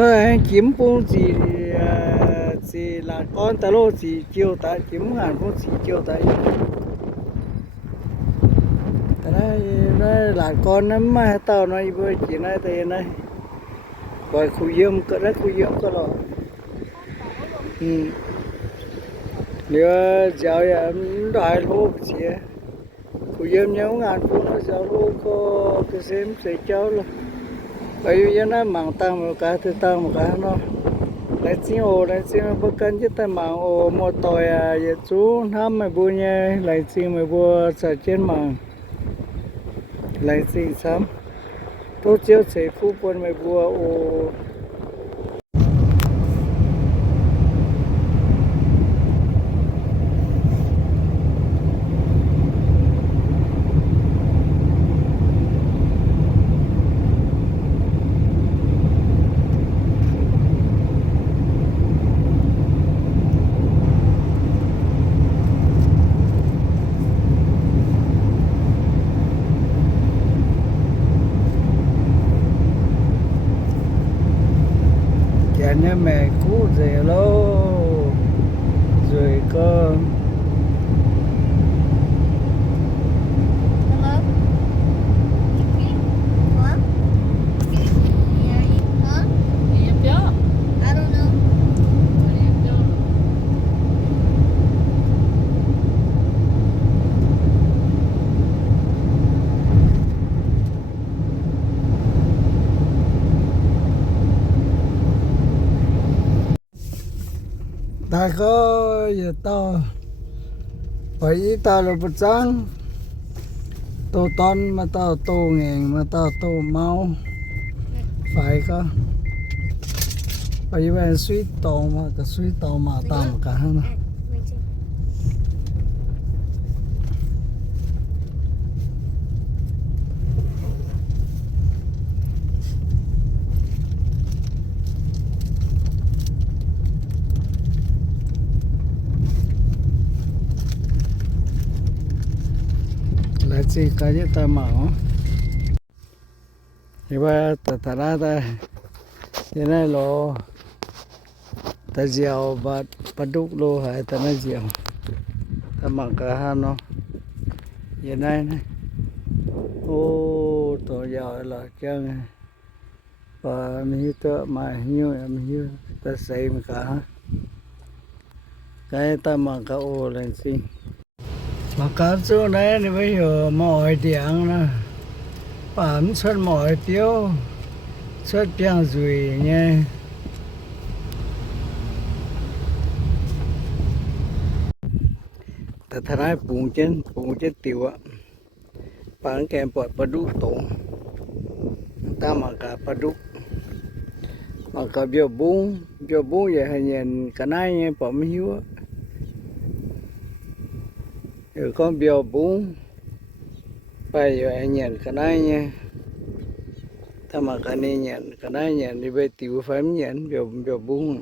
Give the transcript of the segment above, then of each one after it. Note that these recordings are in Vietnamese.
anh kiếm cũng chỉ là con ta lô chỉ chiều tại kiếm ngàn cũng chỉ chiều tại đây là con nó mà tao nói với chị này thì này gọi khu dương cỡ đấy khu dương cỡ rồi nếu giờ em đòi lô chị khu dương nhau ngàn cũng nó giờ lô có cái xem sẽ cháu luôn bởi vì nó mang tăng một cái thì tăng một cái nó lấy xin ô bất cần chứ ta mang ô một tỏi giờ chú năm mày bùa nhé lấy xin mày bùa sợ trên mạng lấy xin sớm tốt chiếu sẽ phụ quân mày bùa ô nhà mẹ cũ rể lô rồi con Hello? Hello? Yeah, huh? I don't know. ta có giờ to phải ta là một trắng tô ton mà ta tô ngàn mà ta tô máu phải có bởi vì suy tô mà cái suy tô mà ta một cả nó lại chỉ cái gì ta mỏng thì bây ta ra ta thế này lo ta giàu và đúc lô hay ta nói giàu ta mặc cả hai nó thế này này ô tổ giàu là chân và mình tựa mà nhiều em nhiều ta xem cả cái ta mặc cả ô lên xin mà cá chỗ này thì bây giờ mọi tiếng nè bán xuất mọi tiêu xuất tiếng rùi nha ta thấy bùng trên tiêu á bán kèm bọt đúc tổ ta mà cả bọt đúc mà cả biểu bún vậy hay nhìn cái này nha bỏ mấy hiếu rồi con biểu bún bây giờ anh nhận cái này nha ta mà cái này nhận cái này nhận đi về tiêu phải nhận biểu bún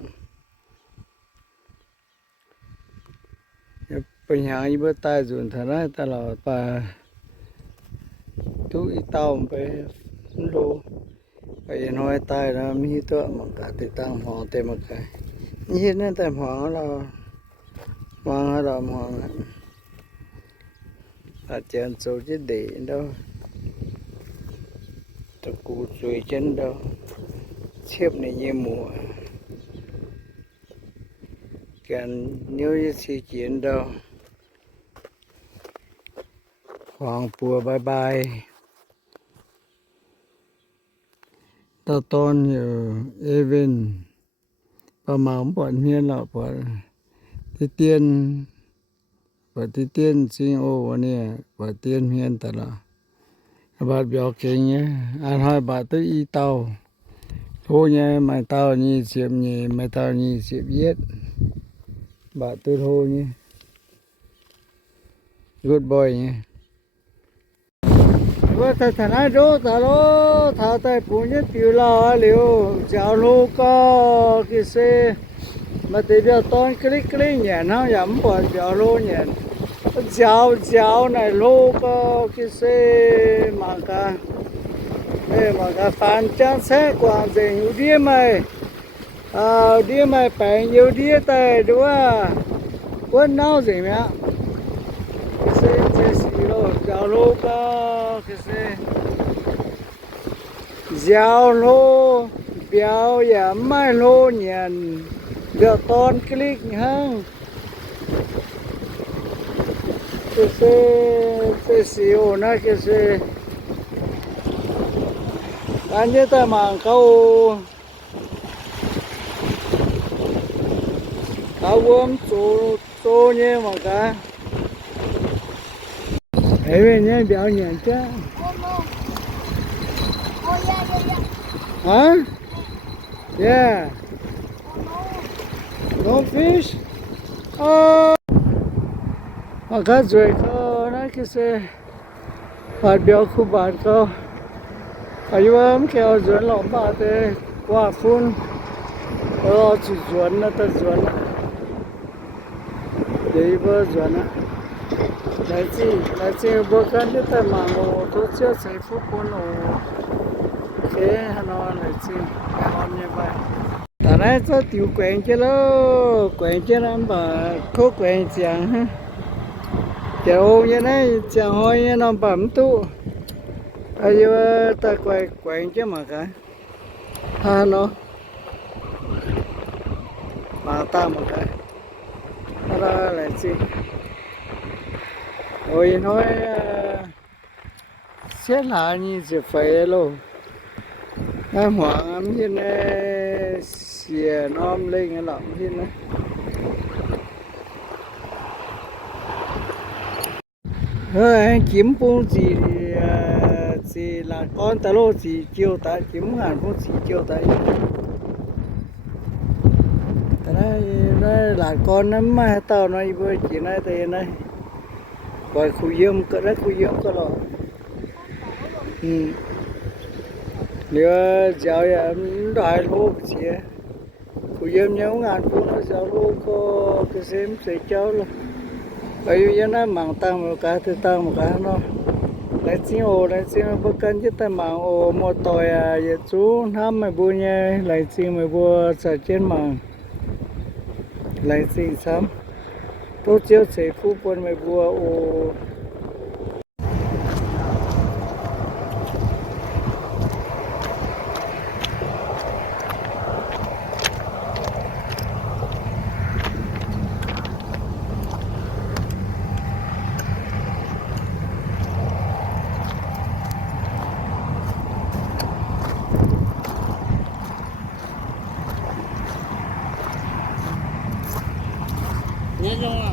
bây giờ như bữa ta dùng thằng này ta là bà túi tàu về lô bây giờ nói tay là mi tựa mà cả thì tăng họ thêm một cái như thế này họ là hoàng là hoàng là chân số chứ để đâu tôi cụ chuối chân đâu xếp này như mùa cần nhớ sự chiến đâu hoàng pùa bye bye tao tôn nhiều even và máu bọn miên lọ bọn thì tiên và thì tiên sinh ô và nè và tiên miên ta là bà biểu kinh nhé anh hỏi bà tới y tàu thôi nhé mày tao như xếp nhỉ mày tao như xếp giết bà tôi thôi nhé good boy nhé với thằng ai đó thằng tay phụ nhất tiêu là liệu chào lô có cái xe mà thì bây giờ click nhẹ nó giảm bỏ chào lô nhẹ chào này lô có cái xe mà cả đây mà cái phản trang xe quảng dành nhiều đĩa mày đĩa mày phải nhiều đĩa tay đúng à quên nào gì mẹ cái xe chế xí rồi giao lô ca cái xe giao lô béo ya mai lô nhận được ton click hăng cái xe xíu nó cái xe anh nhớ ta mang câu áo gom chỗ nhé mà cả ấy bên nhé béo nhện chứ Oh no. Oh yeah. hả yeah Oh no. no fish mà cá rồi có nó cái xe bát béo khu bát có ai mà kéo rồi lỏng bát thế qua phun chỉ chuẩn nó ta chuẩn đấy bữa chuẩn á lại chi bữa cái đấy ta mang ô tô chiếc xe phụ con ô thế nó lại chi ngon như vậy ta nói cho tiểu quen chứ lo quen chứ làm bà khó quen chẳng ha kiểu như này chẳng hỏi như nó bấm tu ai mà ta quen chứ mà cả ha nó mà ta một cái nó lại chi ôi nói xét lại như chỉ phải luôn em hoảng em như này xìa nom lên cái lỏng như này anh kiếm phong gì là con ta lô gì chiêu ta kiếm ngàn phong gì chiêu ta đây là con nó mà tao nói với chị này thì này gọi khu dương cỡ đấy khu dương cỡ rồi nếu giáo em đại lô chị khu dương nhau ngàn phong nó giáo lô có cái xem sẽ cháu luôn bởi vì nó mang tăng một cái thì tăng một cái nó lại xin bất cần chứ ta mang ô một tỏi giờ chú năm mày bùa nha lại xin mày bùa sợ trên mang lại xin sắm tôi chiếu sẽ phụ quân mày bùa ô nhớ không ạ?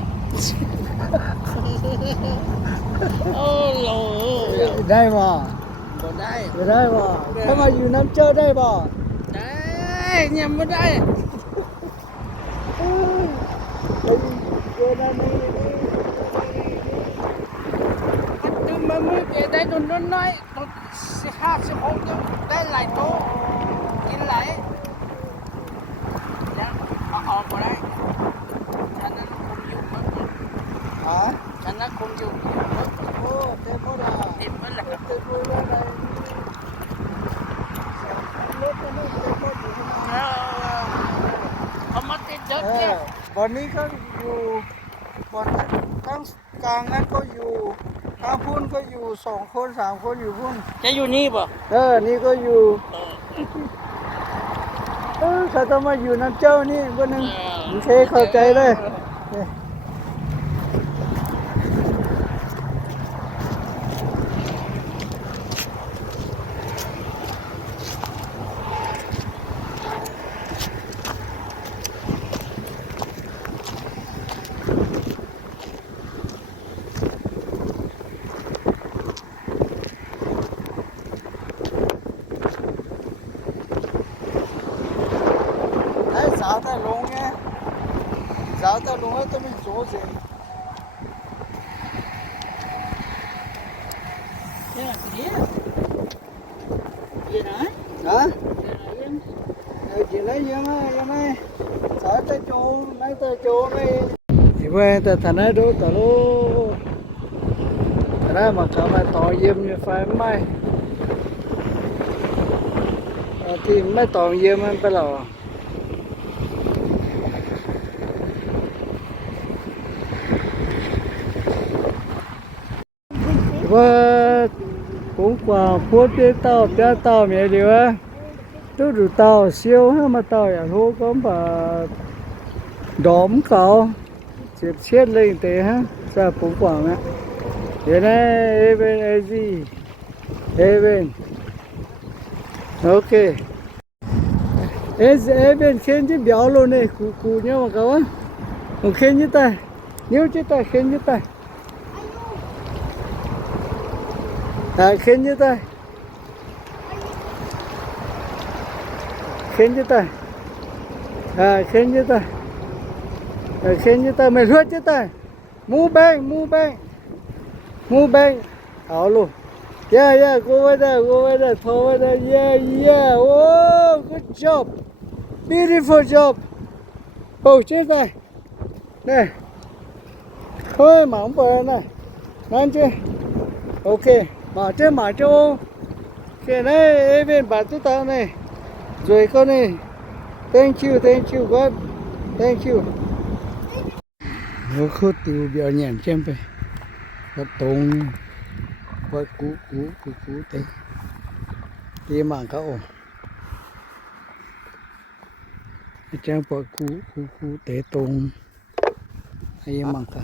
Ô lồ đây mà còn đây đây mà sao màอยู่น้ำเจอได้บ่ đây nhầm vào đây anh từ mà mới về đây nó nói nó sẽ hát sẽ không cho đây lại chỗ nhìn lại dạ ở vào đây anh nó không dùng mất hả anh nó không dùng mất ô thế có là em mới là thế vui lên đây không mất cái chết kia วันนี้ก็อยู่บนทั้งกลางนั้นก็อยู่ทางพุ่นก็อยู่2 คน 3 คนอยู่พุ่น จะอยู่นี่ป่ะ นี่ก็อยู่เขาต้องมาอยู่น้ำเจ้านี่คนหนึงโอเคเข้าใจเลยgiáo ta lông nhé giáo ta lông ấy tôi mình số gì thế là cái gì gì nói hả chỉ lấy gì này giáo ta chỗ này thì quên ta thành ấy đó ta lô thành ấy mà cả mà tỏi yếm như phải mai thì mấy tòn dưa mà bây giờ và cũng qua phố bia tàu mẹ điều á tôi đủ tàu siêu ha mà tàu nhà hô có mà đóm cậu chết chết lên thế ha sao cũng quảng á thế này bên gì bên ok bên khen chứ béo luôn này cụ nhau mà cậu á còn khen như ta nếu chứ ta khen như ta khen như ta khen như ta khen như ta khen như ta mày lướt chứ ta mu bang ảo luôn yeah go over there throw over there yeah oh good job beautiful job chết này này thôi mỏng bờ này nan chứ ok mở chứ cái này bên bạn chúng ta này rồi con này thank you God thank you nó khô từ biểu nhàn xem về nó tông và cú thế đi mạng cậu trang và cú thế tông hay mạng cả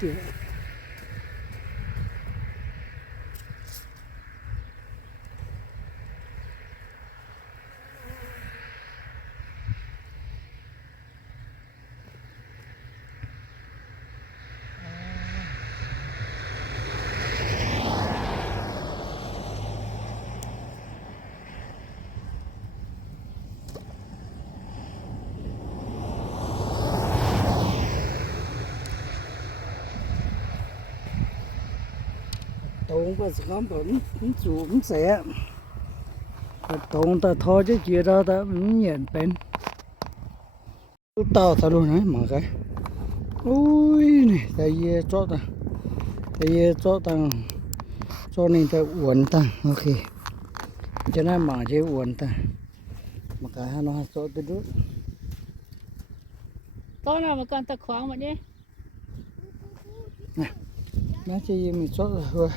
Tiếp tốn và sắm vẫn xuống sẽ tốn ta thôi chứ chưa đâu ta nhận bên tao ta luôn đấy mà cái ui này tại vì cho ta cho nên ta uốn ta ok cho nên mà chế uốn ta mà cái nó cho tới đứt Con nào mà con ta khoáng vậy đi. nó chỉ mình cho rồi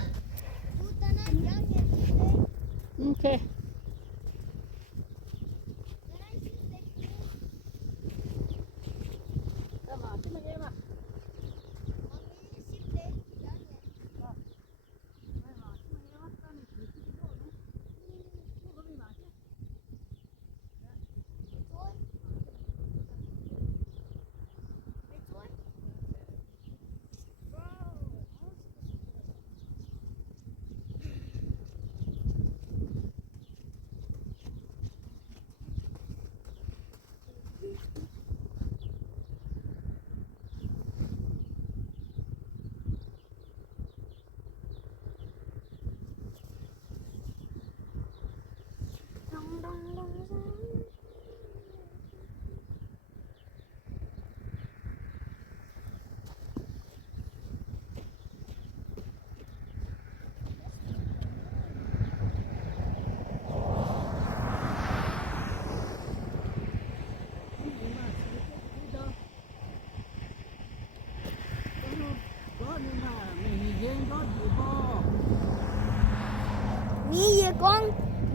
Ok.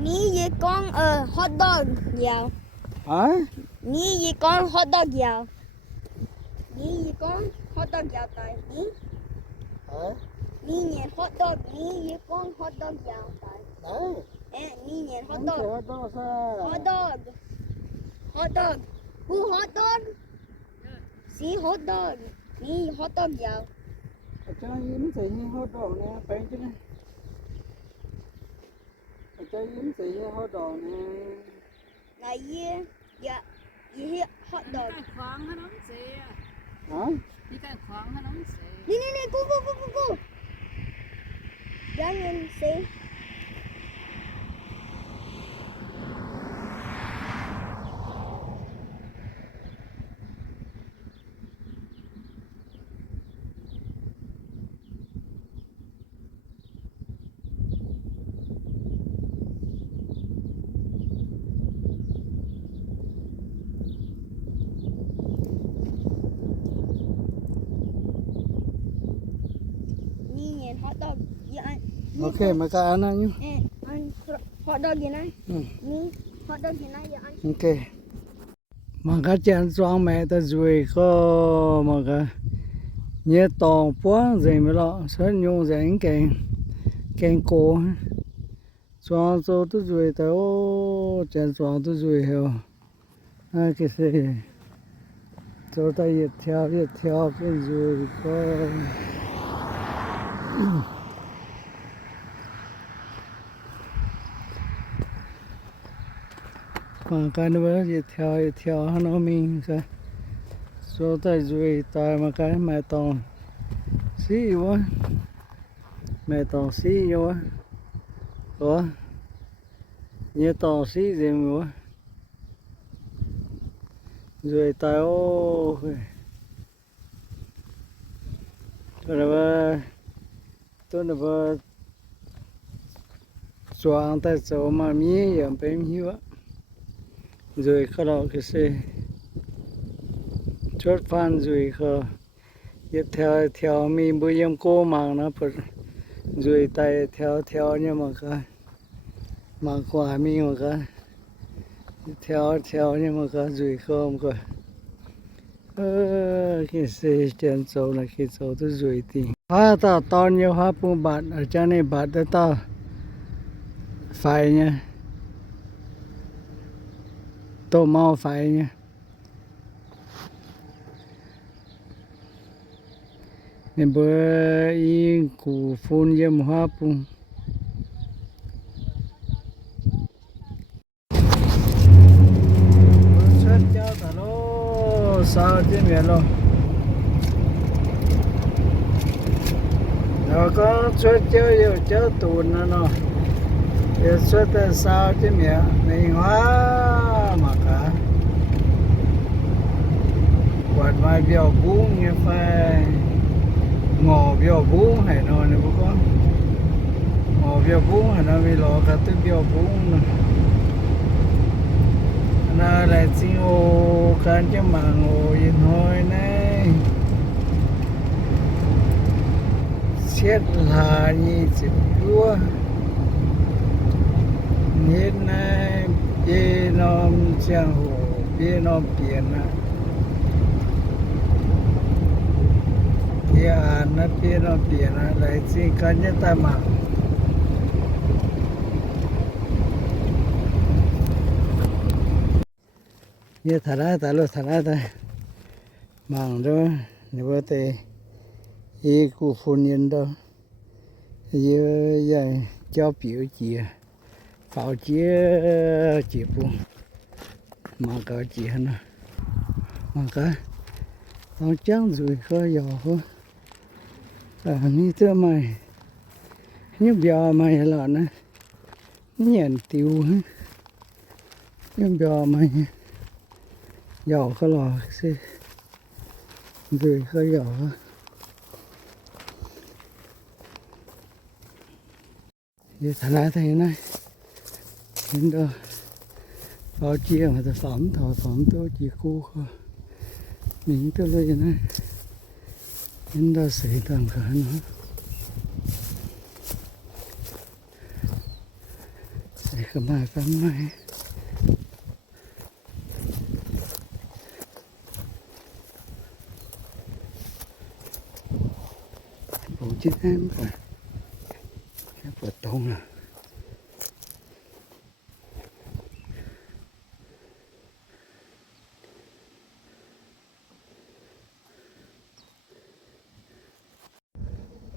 Nghĩ gì con hot dog giàu. hả Nghĩ gì con hot dog giàu. Nghĩ gì con hot dog giàu tại nghĩ. hả Nghĩ nhẹ hot dog nghĩ gì con hot dog giàu tại. đấy Nghĩ nhẹ hot không dog. thể đó sao Hot dog. Hot dog. Who hot dog? See hot dog. Nghĩ hot dog giàu. cho yếm thì như hot dog nè phải chứ nè cho yếm thì như hot dog nè Là yeah. Yeah. Yeah hot dog. Cái khoáng nó nóng xe. hả Cái khoáng nó nóng xe. Nè, go. Young and see. Hot dog. Yeah, ok mà cái ăn nhá ăn hot dog gì này? ừ. Hot dog gì này giờ ăn. ok mà cái chân xoang mẹ ta rồi có mà cái nhớ tòng quá gì mà lo sẽ nhung rảnh kèn cổ xoang cho tôi rồi tao chân xoang tôi rồi hiểu cái gì cho ta theo cái rồi có mà cái nó bây theo nó mình cái số tay rồi tay mà cái mẹ tòng xí quá mẹ tòng xí quá có nhớ tòng xí gì mà rồi tay ô rồi tôi nó vừa xoang tay số mà mi giờ bên hiu rồi cái đó cái gì chốt phan rồi cái theo mi bây giờ cô mang nó rồi tay theo nhưng mà cái mang quà mi mà cái theo nhưng mà cái rồi không cơ khi xe chân sâu là khi sâu tôi rủi thì hóa tao to nhiều hóa bu bạt ở trên này bạt tới tao phải nha tô mau phải nha nên bữa y cụ phun yếm hóa bu xuất cho tao lô sao chứ mẹ lô rồi có xuất chơi yêu chơi tụi nó yêu xuất tới sao chứ mẹ mình hóa mà cả quạt mai biểu bún như phải ngò biểu bún hay nó nữa bố con ngò biểu bún hay nó bị lò cả tới biểu bún nữa nó lại xin ô can cho mà ngồi yên thôi này xét là như chịu chúa hết này bê nó chẳng hồ bê nó biển à bê nó bê nó biển à lại xin can cho ta mà như thà ra ta lo thà ra ta mang đó nếu thế y cụ phun yên đó như vậy cho biểu chỉ phao chỉ bu mà có chỉ hơn mà có nó trắng rồi khơi giò thôi như thế mày như bò mày là nó nhện tiêu như bò mày giò có lò xí rồi khơi giò như thằng này thế này đến đó bao chia mà ta phẩm thọ phẩm tôi chỉ cô thôi mình tôi lấy này đến đó sẽ tầm cả nó sẽ cầm mai bộ chiếc em cả cái bờ tông à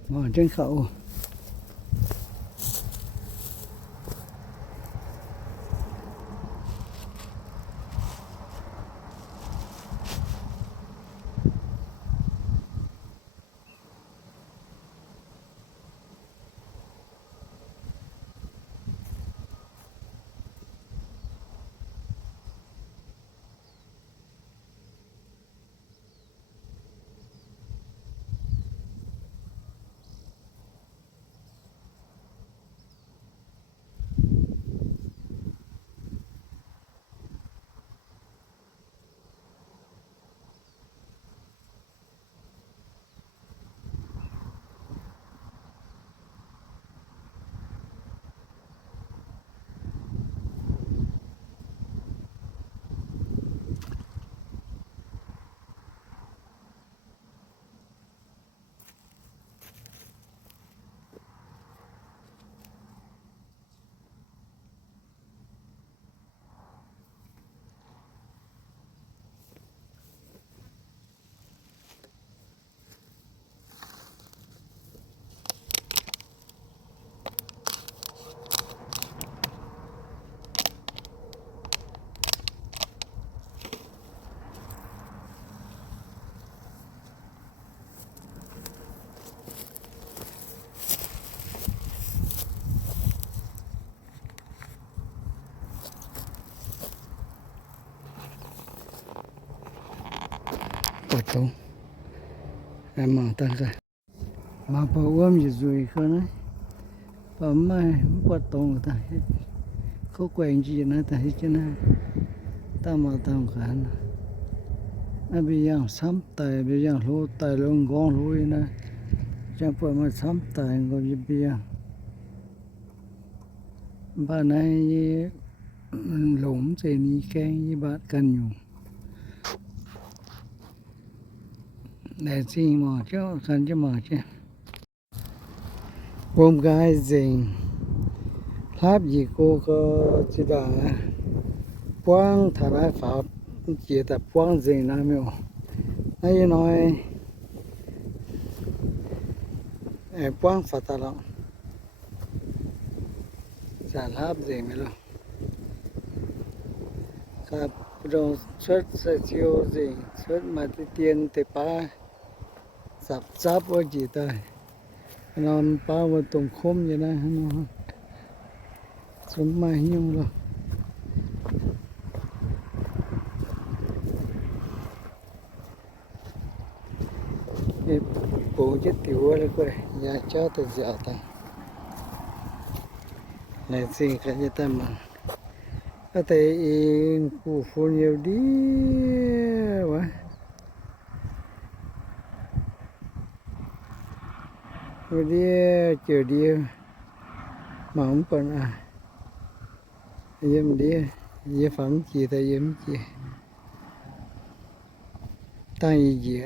ngồi trên khẩu bờ tông em mang tăng ra mà bảo ôm gì rồi không đấy bảo mai bờ tông ta hết có quen gì nữa ta hết chứ na ta mà tao cả nó bây giờ sắm tài bây giờ lúa tài luôn ngon lúa nè chẳng phải mà sắm tài còn gì bây giờ bà này lủng thì đi cái như bạn cần nhiều để gì mà chứ sân chứ mà chứ hôm gái gì tháp gì cô có chỉ là quang thà lại pháp chỉ là quang gì nào miêu ấy nói quang phật là giả tháp gì mới lo các rồi xuất sẽ chiêu gì xuất mà tiền thì ba sắp sắp ở gì ta nó ba vào tùng khóm vậy đó nó sống mai nhung rồi cái bộ chết tiểu rồi coi nhà cháu từ dạo ta này gì cái gì ta mà có thể cụ phụ nhiều đi quá rồi đi chờ đi mà không còn dêm đi dễ phẩm gì ta dêm gì tay gì